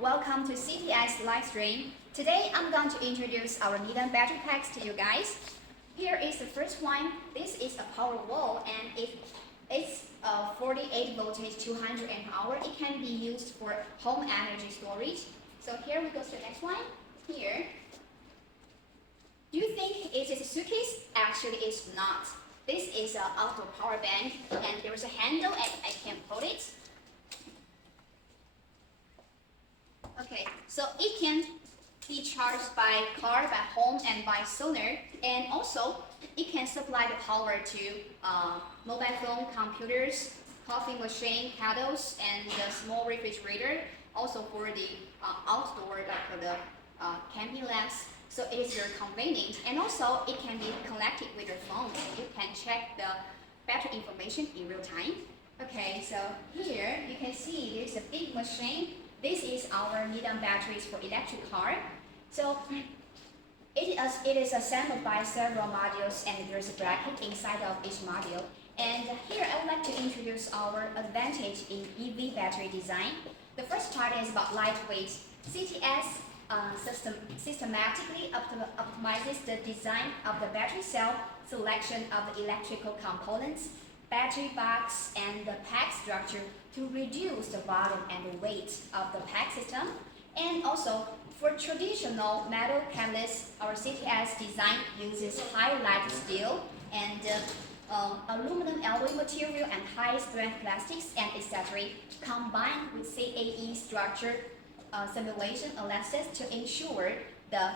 welcome to CTS live stream. Today I'm going to introduce our lithium battery packs to you guys. Here is the first one. This is a power wall and it's 48 voltage, 200 amp hour. It can be used for home energy storage. So here we go to the next one. Here. Do you think it is a suitcase? Actually, it's not. This is an outdoor power bank and there is a handle and I can hold it. Okay, so it can be charged by car, by home, and by solar. And also, it can supply the power to mobile phone, computers, coffee machine, kettles, and the small refrigerator. Also for the outdoor, like for the camping lamps. So it is very convenient. And also, it can be connected with your phone. So you can check the battery information in real time. Okay, so here you can see there's a big machine. This is our lithium batteries for electric car. So it is assembled by several modules and there's a bracket inside of each module. And here I would like to introduce our advantage in EV battery design. The first part is about lightweight. CTS systematically optimizes the design of the battery cell, selection of the electrical components, battery box, and the pack structure to reduce the volume and the weight of the pack system. And also, for traditional metal catalysts, our CTS design uses high-light steel and aluminum alloy material and high-strength plastics and etc. combined with CAE structure simulation analysis to ensure the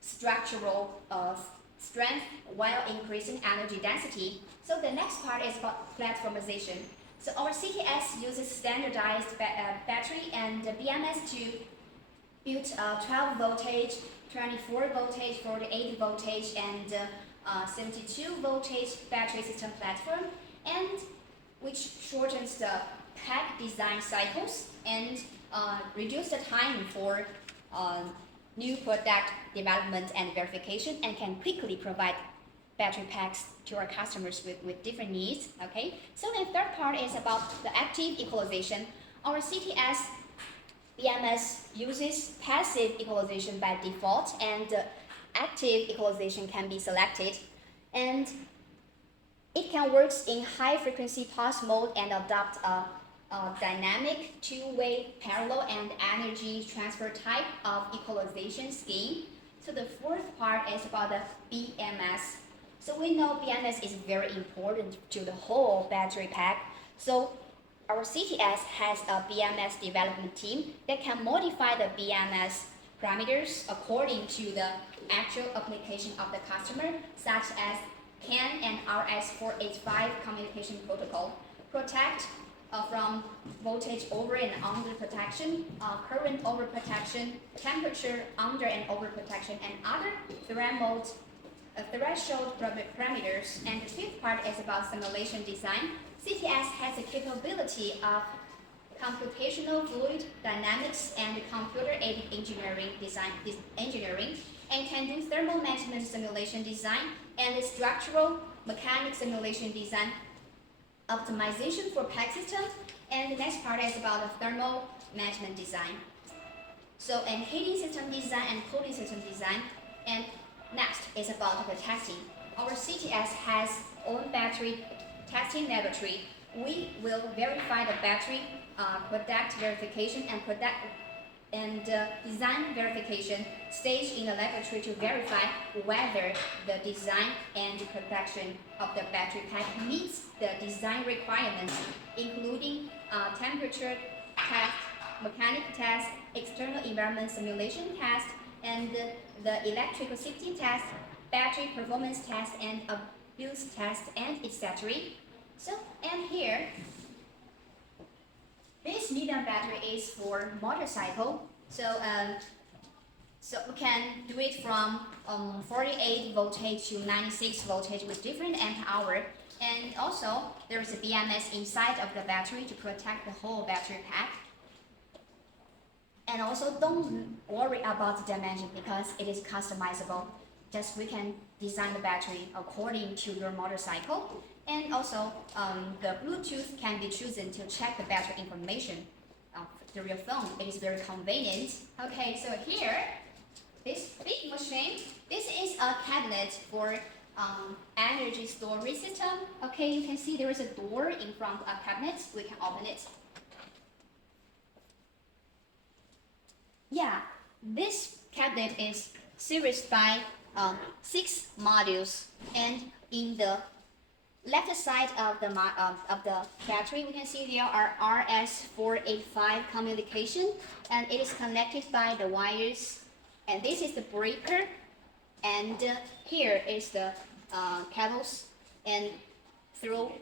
structural strength while increasing energy density. So the next part is about platformization. So our CTS uses standardized battery and BMS to build 12 voltage, 24 voltage, 48 voltage, and 72 voltage battery system platform, and which shortens the pack design cycles and reduce the time for new product development and verification, and can quickly provide battery packs to our customers with different needs. Okay, so the third part is about the active equalization. Our CTS BMS uses passive equalization by default, and active equalization can be selected, and it can work in high frequency pulse mode and adopt a dynamic two-way parallel and energy transfer type of equalization scheme. So the fourth part is about the BMS. So we know BMS is very important to the whole battery pack. So our CTS has a BMS development team that can modify the BMS parameters according to the actual application of the customer, such as CAN and RS485 communication protocol, protect from voltage over and under protection, current over protection, temperature under and over protection, and other threshold parameters. And the fifth part is about simulation design. CTS has the capability of computational fluid dynamics and computer-aided engineering, and can do thermal management simulation design and structural mechanics simulation design optimization for pack system. And the next part is about the thermal management design. So, and heating system design and cooling system design. And next is about the testing. Our CTS has own battery testing laboratory. We will verify the battery product verification and design verification stage in the laboratory to verify whether the design and production of the battery pack meets the design requirements, including temperature test, mechanic test, external environment simulation test, and the electrical safety test, battery performance test, and abuse test, and etc. So, and here, this lithium battery is for motorcycle. So, so we can do it from 48 voltage to 96 voltage with different amp hour. And also, there is a BMS inside of the battery to protect the whole battery pack. And also, don't worry about the dimension because it is customizable. Just we can design the battery according to your motorcycle. And also, the Bluetooth can be chosen to check the battery information through your phone. It is very convenient. Okay, so here, this big machine, this is a cabinet for energy storage system. Okay, you can see there is a door in front of a cabinet. We can open it. Yeah, this cabinet is serviced by 6 modules, and in the left side of the battery, we can see there are RS485 communication, and it is connected by the wires. And this is the breaker, and here is the cables, and through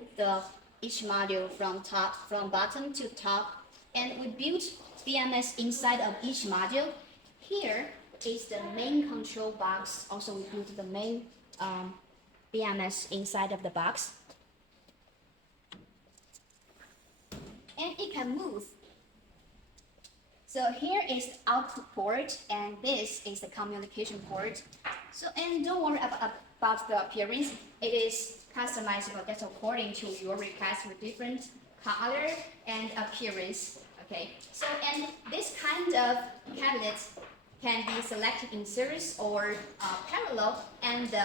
each module from bottom to top. And we built BMS inside of each module. Here is the main control box. Also, we built the main BMS inside of the box. And it can move. So here is the output port, and this is the communication port. So, and don't worry about the appearance. It is customizable. That's according to your request with different color and appearance. Okay. So, and this kind of cabinet can be selected in series or parallel, and the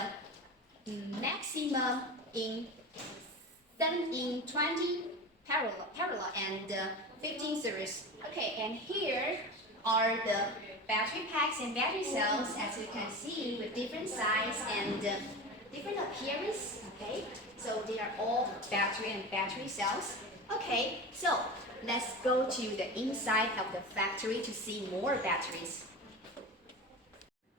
maximum in 20 parallel and 15 series. Okay, and here are the battery packs and battery cells, as you can see, with different size and different appearance. Okay, so they are all battery and battery cells. Okay, so let's go to the inside of the factory to see more batteries.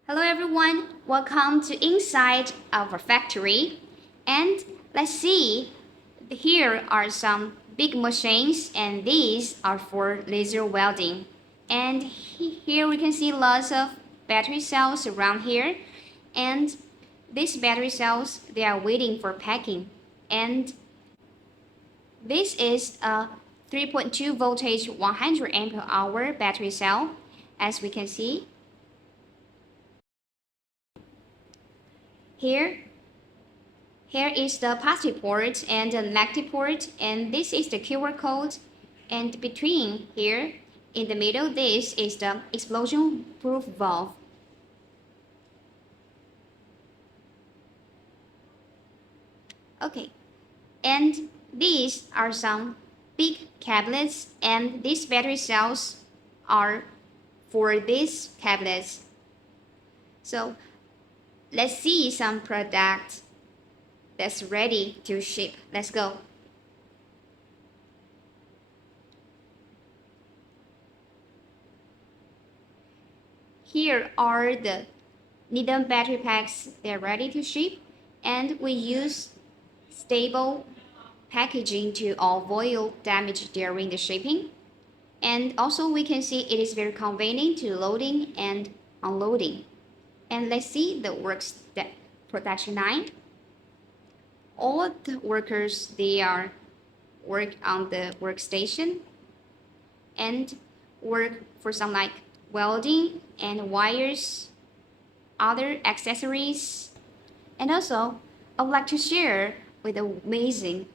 Hello everyone, welcome to inside our factory, and let's see, here are some big machines, and these are for laser welding. And here we can see lots of battery cells around here, and these battery cells, they are waiting for packing. And this is a 3.2 voltage 100 ampere hour battery cell, as we can see. Here is the positive port and the negative port, and this is the QR code. And between here, in the middle, this is the explosion-proof valve. Okay, and these are some big cabinets, and these battery cells are for these cabinets. So let's see some product that's ready to ship. Let's go. Here are the lithium battery packs. They're ready to ship, and we use stable packaging to avoid damage during the shipping. And also we can see it is very convenient to loading and unloading. And let's see the production line. All the workers, they are work on the workstation and work for some like welding and wires, other accessories. And also, I would like to share with the amazing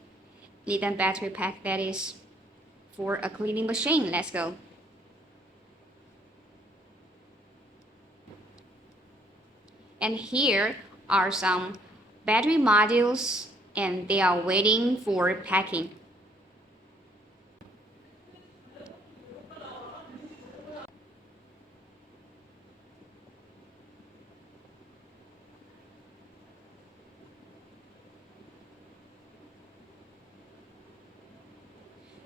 lithium battery pack that is for a cleaning machine. Let's go. And here are some battery modules, and they are waiting for packing.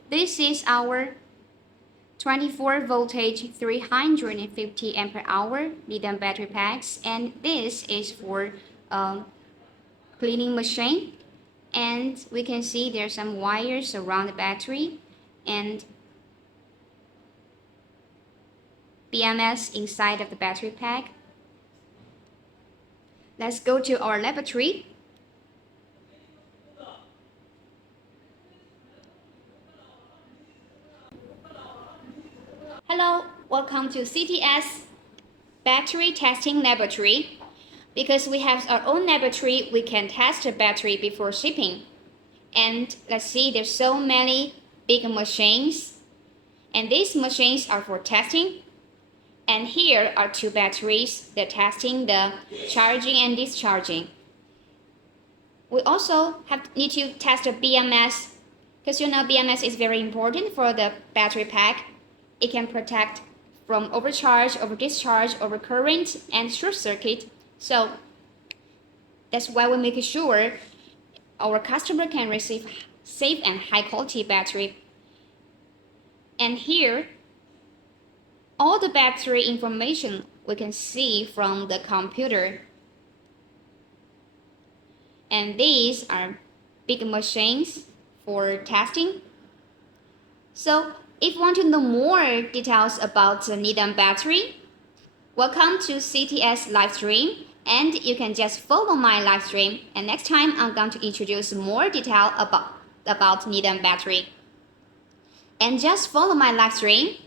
This is our 24 voltage 350 ampere hour lithium battery packs, and this is for cleaning machine. And we can see there's some wires around the battery and BMS inside of the battery pack. Let's go to our laboratory. Hello, welcome to CTS Battery Testing Laboratory. Because we have our own laboratory, we can test the battery before shipping. And let's see, there's so many big machines. And these machines are for testing. And here are two batteries, the testing, the charging and discharging. We also need to test the BMS, because you know BMS is very important for the battery pack. It can protect from overcharge, over discharge, over current, and short circuit. So that's why we make sure our customer can receive safe and high quality battery. And here, all the battery information we can see from the computer. And these are big machines for testing. So if you want to know more details about the lithium battery, welcome to CTS live stream, and you can just follow my live stream, and next time I'm going to introduce more detail about lithium battery. And just follow my live stream,